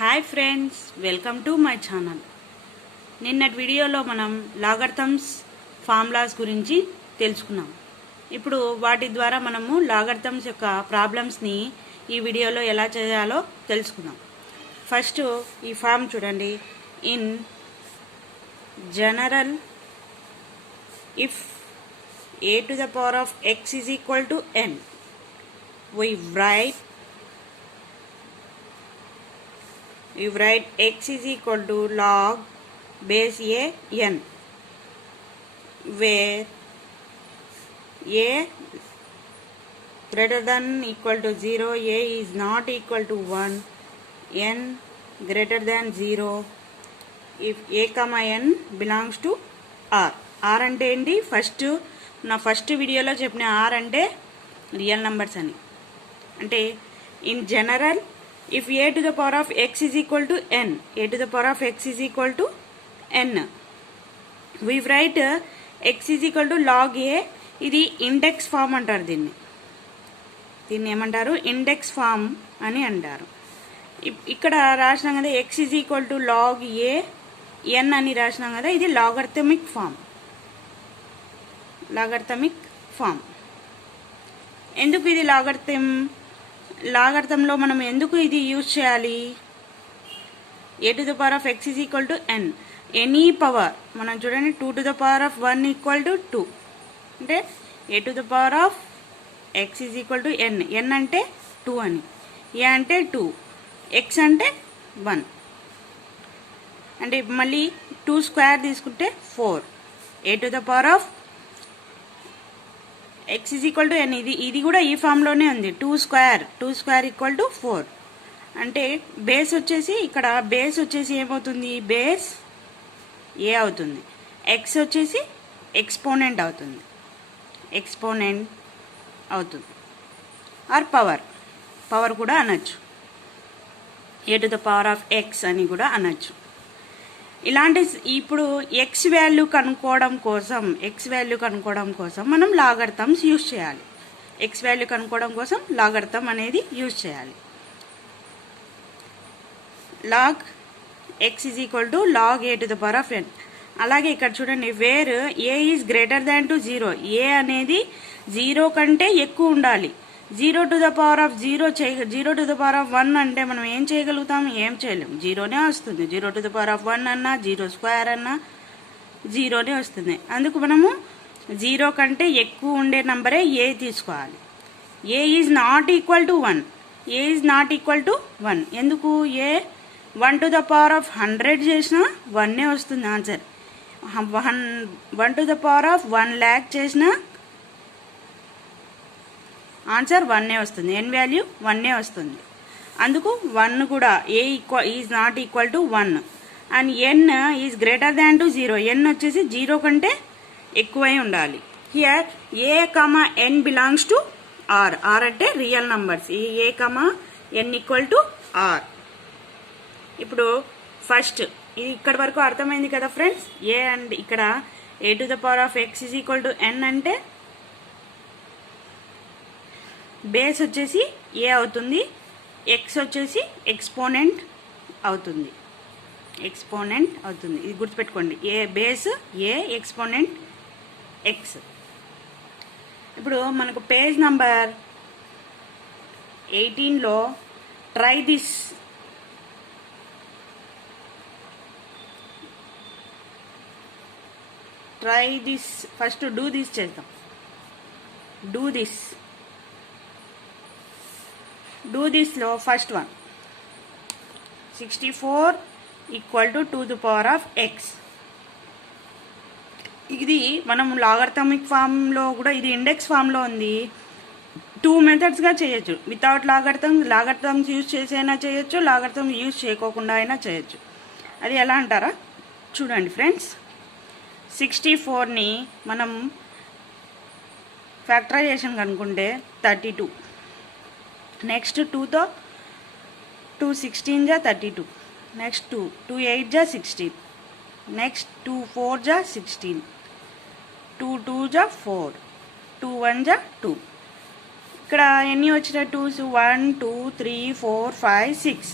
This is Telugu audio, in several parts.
Hi friends, welcome to my channel. నిన్నటి వీడియోలో మనం లాగర్థమ్స్ ఫార్ములాస్ గురించి తెలుసుకున్నాం. ఇప్పుడు వాటి ద్వారా మనము లాగర్థమ్స్ యొక్క ప్రాబ్లమ్స్ని ఈ వీడియోలో ఎలా చేయాలో తెలుసుకుందాం. ఫస్ట్ ఈ ఫార్మ్ చూడండి. In general if a to the power of x is equal to n, we write x is equal to log base a n, where a greater than equal to 0, a is not equal to 1, n greater than 0 if a comma n belongs to r. r అంటే ఏంటి? ఫస్ట్ వీడియోలో చెప్పిన r అంటే రియల్ నంబర్స్ అని. అంటే in general if a to the power of x is equal to n, a to the power of x is equal to n, we write x is equal to log a. ఇది ఇండెక్స్ ఫామ్ అంటారు. దీన్ని ఏమంటారు? ఇండెక్స్ ఫామ్ అని అంటారు. ఇక్కడ రాసినాం కదా x is equal to log a n అని రాసినాం కదా, ఇది లాగర్థమిక్ ఫామ్. ఎందుకు ఇది లాగర్థంలో మనం ఎందుకు ఇది యూజ్ చేయాలి? a to the power of x is equal to n, any power. మనం చూడండి 2 to the power of 1 equal to 2, అంటే a to the power of x is equal to n. n అంటే 2 అని, a అంటే 2, x అంటే 1. అంటే మళ్ళీ 2 స్క్వేర్ తీసుకుంటే 4, a to the power of x is equal to n. ఇది కూడా ఈ ఫామ్లోనే ఉంది. 2 స్క్వేర్ ఈక్వల్ టు 4. అంటే బేస్ వచ్చేసి ఇక్కడ బేస్ వచ్చేసి ఏమవుతుంది? బేస్ ఏ అవుతుంది. ఎక్స్ వచ్చేసి ఎక్స్పోనెంట్ అవుతుంది. ఆర్ పవర్ కూడా అనొచ్చు. A to the power of X అని కూడా అనొచ్చు. ఇలాంటి ఇప్పుడు ఎక్స్ వాల్యూ కనుక్కోవడం కోసం మనం లాగర్థమ్స్ యూజ్ చేయాలి. ఎక్స్ వాల్యూ కనుక్కోవడం కోసం లాగర్థం అనేది యూజ్ చేయాలి. Log X is equal to log A to the power of N. అలాగే ఇక్కడ చూడండి, where A is greater than to 0, A అనేది 0 కంటే ఎక్కువ ఉండాలి. 0 to the power of 0 to the power of 1 అంటే మనం ఏం చేయగలుగుతాం? ఏం చేయలేం, 0నే వస్తుంది. 0 to the power of 1 అన్నా 0 స్క్వేర్ అన్నా 0నే వస్తుంది. అందుకు మనము 0 కంటే ఎక్కువ ఉండే నంబరే ఏ తీసుకోవాలి. ఏ ఈజ్ నాట్ ఈక్వల్ టు 1. ఎందుకు? ఏ 1 to the power of 100 చేసినా 1నే వస్తుంది answer. 1 to the power of 1 lakh చేసినా ఆన్సర్ 1నే వస్తుంది. ఎన్ వాల్యూ 1నే వస్తుంది. అందుకు 1 కూడా A is not equal to 1 and N is greater than to 0. N వచ్చేసి 0 కంటే ఎక్కువై ఉండాలి. Here A comma N belongs to R. R అంటే రియల్ నంబర్స్. ఈ A comma N equal to R. ఇప్పుడు ఫస్ట్ ఇది ఇక్కడి వరకు అర్థమైంది కదా ఫ్రెండ్స్. ఏ అండ్ ఇక్కడ A to the power of X is equal to N అంటే బేస్ వచ్చేసి ఏ అవుతుంది, ఎక్స్ వచ్చేసి ఎక్స్పోనెంట్ అవుతుంది. ఇది గుర్తుపెట్టుకోండి. A base A, exponent X. ఇప్పుడు మనకు పేజ్ నంబర్ 18లో try this first do this చేద్దాం. డూ దిస్లో first one 64 equal to 2 to the power of x. ఇది మనం లాగర్థమిక్ ఫామ్లో కూడా, ఇది ఇండెక్స్ ఫామ్లో ఉంది. 2 మెథడ్స్గా చేయొచ్చు. వితౌట్ లాగర్థమ్స్ యూజ్ చేసి అయినా చేయొచ్చు, లాగర్థమ్స్ యూజ్ చేయకోకుండా అయినా చేయొచ్చు. అది ఎలా అంటారా? చూడండి ఫ్రెండ్స్, 64ని మనం ఫ్యాక్టరైజేషన్ కనుక్కుంటే 32. నెక్స్ట్ 2తో 2 16 जा 32. నెక్స్ట్ 2 8 जा 16. నెక్స్ట్ 2 4 जा 16. 2 2 जा 4. 2 1 जा 2. ఇక్కడ ఎన్ని వచ్చిన 2s? 1 2 3 4 5 6.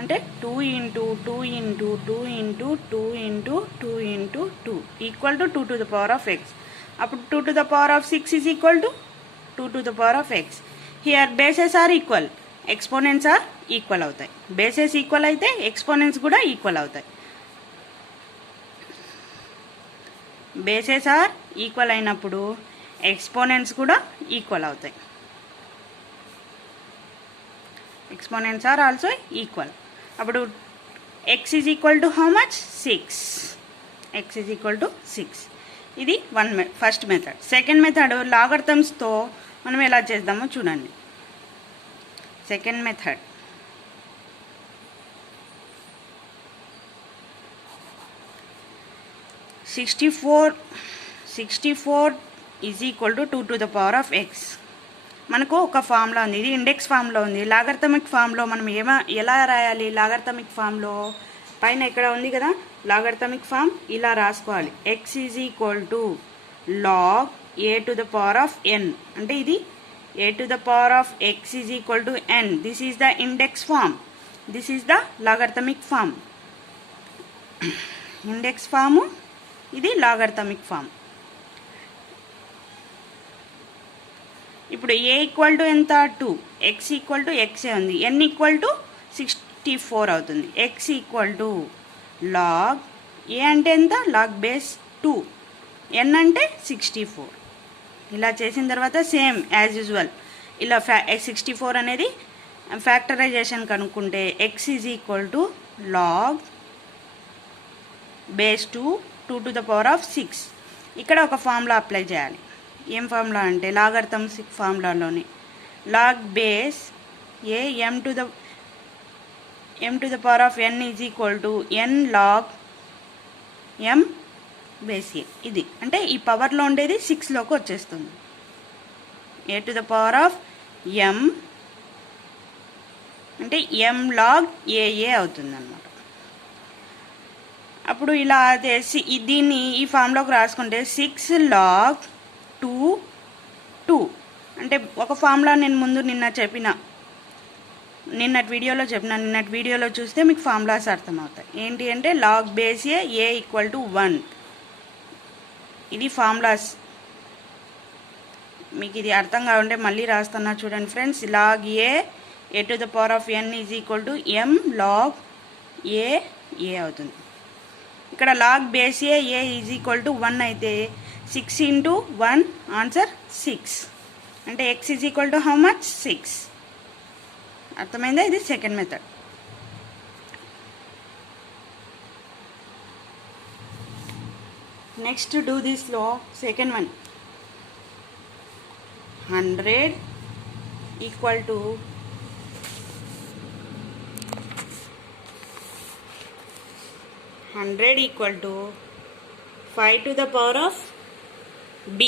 అంటే 2 into 2 into 2 into 2 into 2 into 2 equal to 2 to the power of x. అప్పుడు 2 to the power of 6 is equal to 2 to the power of x. Here bases are equal, exponents are equal అవుతాయి. బేసెస్ ఈక్వల్ అయితే ఎక్స్పోనెంట్స్ కూడా ఈక్వల్ అవుతాయి. బేసెస్ ఆర్ ఈక్వల్ అయినప్పుడు ఎక్స్పోనెంట్స్ కూడా ఈక్వల్ అవుతాయి. Exponents are also equal. అప్పుడు x is equal to how much? 6. X is equal to 6. ఇది ఫస్ట్ మెథడ్. సెకండ్ మెథడ్ లాగర్థమ్స్తో మనం ఎలా చేద్దామో చూడండి. Second method, sixty four is equal to 2 to the power of X. మనకు ఒక ఫామ్లో ఉంది, ఇది ఇండెక్స్ ఫామ్లో ఉంది. లాగర్థమిక్ ఫామ్లో మనం ఎలా రాయాలి? లాగర్థమిక్ ఫామ్లో పైన ఇక్కడ ఉంది కదా లాగర్థమిక్ ఫామ్, ఇలా రాసుకోవాలి. X is equal to log A to the power of N. అంటే ఇది A to the power of X is equal to N. This is the index form, this is the logarithmic form. Index form, ఇది లాగర్థమిక్ ఫామ్. ఇప్పుడు ఏ ఈక్వల్ టు ఎంత? 2. ఎక్స్ ఈక్వల్ టు ఎక్సే ఉంది. ఎన్ ఈక్వల్ టు 64 అవుతుంది. ఎక్స్ ఈక్వల్ టు లాగ్ ఏ అంటే ఎంత? Log base 2. ఎన్ అంటే 64. ఇలా చేసిన తర్వాత సేమ్ యాజ్ యూజువల్ ఇలా 64 అనేది ఫ్యాక్టరైజేషన్ కనుక్కుంటే X is equal to log base 2 to the power of 6. ఇక్కడ ఒక ఫార్ములా అప్లై చేయాలి. ఏం ఫార్ములా అంటే లాగర్థమిక్ ఫార్ములాలోని log base A M to the power of N is equal to N log M base A. ఇది అంటే ఈ పవర్లో ఉండేది 6లోకి వచ్చేస్తుంది. A to the power of M అంటే ఎం లాగ్ ఏఏ అవుతుంది అన్నమాట. అప్పుడు ఇలా దీన్ని ఈ ఫామ్లోకి రాసుకుంటే 6 లాగ్ 2 అంటే ఒక ఫార్ములా నేను ముందు నిన్నటి వీడియోలో చూస్తే మీకు ఫార్ములాస్ అర్థమవుతాయి. ఏంటి అంటే log base a equal to 1. ఇది ఫార్ములాస్. మీకు ఇది అర్థం కావాలంటే మళ్ళీ రాస్తున్నా చూడండి friends. Log A to the power of N is equal to m log a అవుతుంది. ఇక్కడ log base a is equal to 1 అయితే 6 ఇంటూ 1 ఆన్సర్ 6. అంటే x is equal to how much? 6. అర్థమైందా? ఇది సెకండ్ మెథడ్. నెక్స్ట్ డూ దిస్లో second one. 100 equal to 5 to the power of b.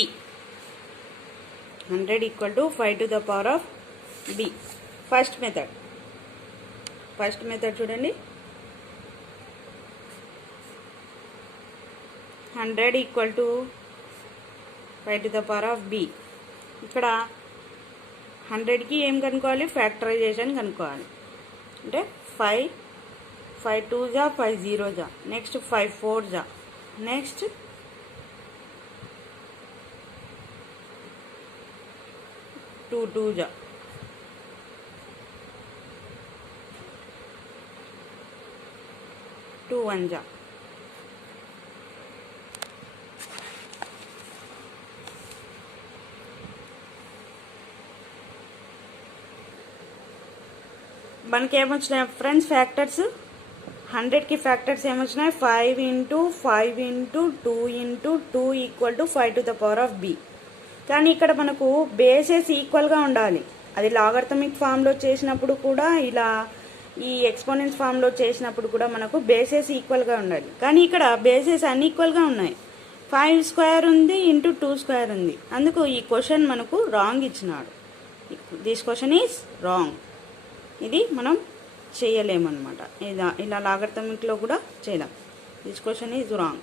100 equal to 5 to the power of b. First method చూడండి. 100 equal to 5 to the power of b. ఇక్కడ 100కి ఏం కనుక్కోవాలి? ఫ్యాక్టరైజేషన్ కనుక్కోవాలి. అంటే 5 2 జా 5 0 జా, నెక్స్ట్ 5 4 జా, నెక్స్ట్ 2 2 జా, 2 1 జా. మనకి ఏమొచ్చినాయి ఫ్రెండ్స్ ఫ్యాక్టర్స్? 100కి ఫ్యాక్టర్స్ ఏమొచ్చినాయి? 5 into 5 into 2 into 2 equal to 5 to the power of b. కానీ ఇక్కడ మనకు బేసెస్ ఈక్వల్గా ఉండాలి. అది లాగర్థమిక్ ఫామ్లో చేసినప్పుడు కూడా, ఇలా ఈ ఎక్స్పోనెంట్స్ ఫామ్లో చేసినప్పుడు కూడా మనకు బేసెస్ ఈక్వల్గా ఉండాలి. కానీ ఇక్కడ బేసెస్ అన్ఈక్వల్గా ఉన్నాయి. 5 స్క్వేర్ ఉంది ఇంటూ 2 స్క్వేర్ ఉంది. అందుకు ఈ క్వశ్చన్ మనకు రాంగ్ ఇచ్చినాడు. This question is wrong. ఇది మనం చేయలేమన్నమాట. ఇలా లాగర్థమిక్లో కూడా చేయలేం. This question is wrong.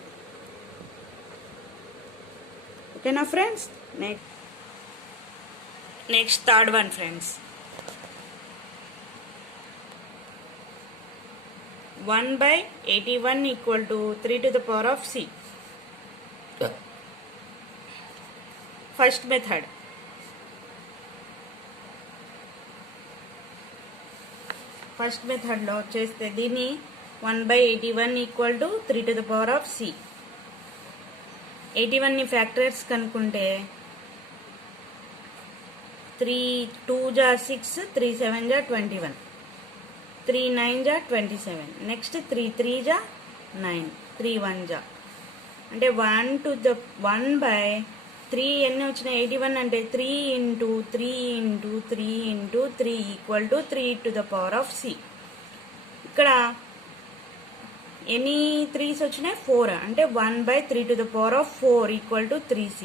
ఓకేనా friends? Next third one friends. 1/81 equal to 3 to the power of c. First method. First మెథడ్లో చేస్తే దీన్ని 1/81 equal to 3 to the power of c. 81ని ఫ్యాక్టర్స్ కనుక్కుంటే 3 2 जा 6, 3 7 जा 21, 3 9 जा 27, నెక్స్ట్ 3 3 जा 9, 3 1 जा అంటే 1 to the 1/3 ఎన్ని వచ్చిన 81 అంటే 3 into 3 into 3 into 3 equal to 3 to the power of c. ఇక్కడ ఎన్ని 3s వచ్చినాయి 4 అంటే 1/3 to the power of 4 equal to 3c.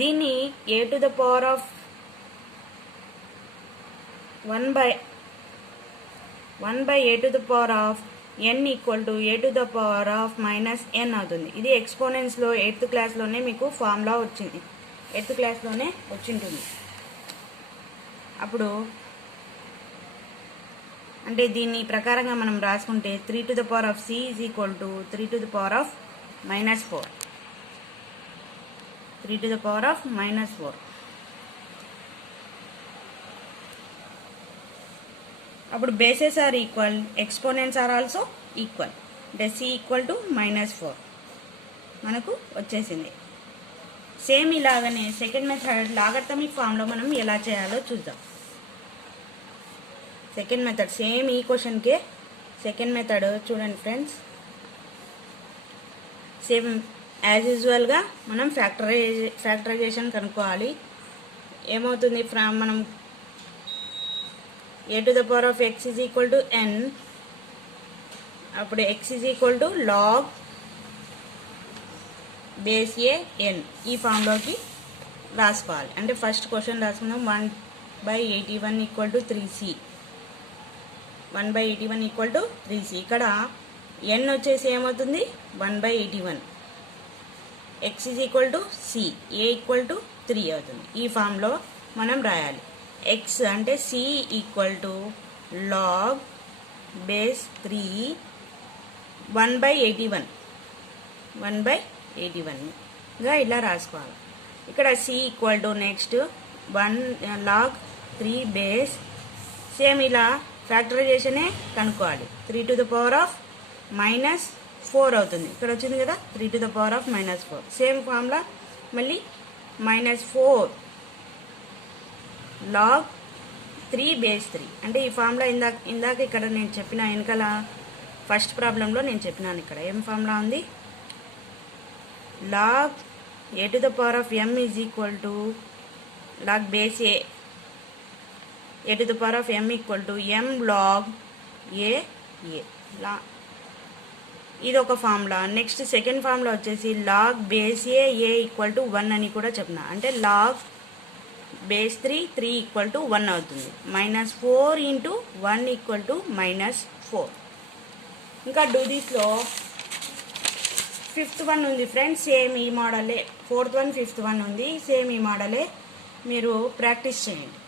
దీన్ని a to the power of 1/a to the power of n equal to a to the power of minus n అవుతుంది. ఇది ఎక్స్పోనెంట్స్లో 8th క్లాస్లోనే మీకు ఫార్ములా వచ్చింది, 8th క్లాస్లోనే వచ్చింటుంది. అప్పుడు అంటే దీని ప్రకారంగా మనం రాసుకుంటే 3 to the power of c is equal to 3 to the power of -4, 3 to the power of -4. అప్పుడు bases are equal, exponents are also equal, అంటే c ఈక్వల్ టు -4 మనకు వచ్చేసింది. సేమ్ ఇలాగనే సెకండ్ మెథడ్ లాగర్థమిక్ ఫామ్లో మనం ఎలా చేయాలో చూద్దాం. సెకండ్ మెథడ్ సేమ్ ఈ క్వశ్చన్కే సెకండ్ మెథడ్ చూడండి ఫ్రెండ్స్. సేమ్ యాజ్ యూజువల్గా మనం ఫ్యాక్టరైజేషన్ కనుక్కోవాలి. ఏమవుతుంది మనం a to the power of x is equal to n, అప్పుడు x is equal to log base a n ఈ ఫామ్లోకి రాసుకోవాలి. అంటే ఫస్ట్ క్వశ్చన్ రాసుకుందాం. 1/81 equal to 3c, 1/81 equal to 3c. ఇక్కడ n వచ్చేసి ఏమవుతుంది 1/81, x is equal to c, a equal to 3 అవుతుంది. ఈ ఫామ్లో మనం రాయాలి. x అంటే c equal to log base 3 1/81గా ఇలా రాసుకోవాలి. ఇక్కడ c equal to next 1 log 3 base, same ఇలా ఫ్యాక్టరైజేషనే కనుక్కోవాలి. 3 to the power of -4 అవుతుంది. ఇక్కడ వచ్చింది కదా 3 to the power of -4. Same formula మళ్ళీ -4 log 3 బేస్ 3 అంటే ఈ ఫార్ములా ఇందాక ఇక్కడ నేను చెప్పిన వెనకాల ఫస్ట్ ప్రాబ్లంలో నేను చెప్పినాను. ఇక్కడ ఏం ఫార్ములా ఉంది, log a to the power of m is equal to log base a to the power of m equal to m log a. ఇది ఒక ఫార్ములా. నెక్స్ట్ సెకండ్ ఫార్ములా వచ్చేసి log base a equal to 1 అని కూడా చెప్పిన, అంటే log base 3 ఈక్వల్ టు 1 అవుతుంది. -4 into 1 ఈక్వల్ టు -4. ఇంకా డూ దిస్లో ఫిఫ్త్ వన్ ఉంది ఫ్రెండ్స్, సేమ్ ఈ మోడలే. 4th వన్ 5th వన్ ఉంది, సేమ్ ఈ మోడలే. మీరు ప్రాక్టీస్ చేయండి.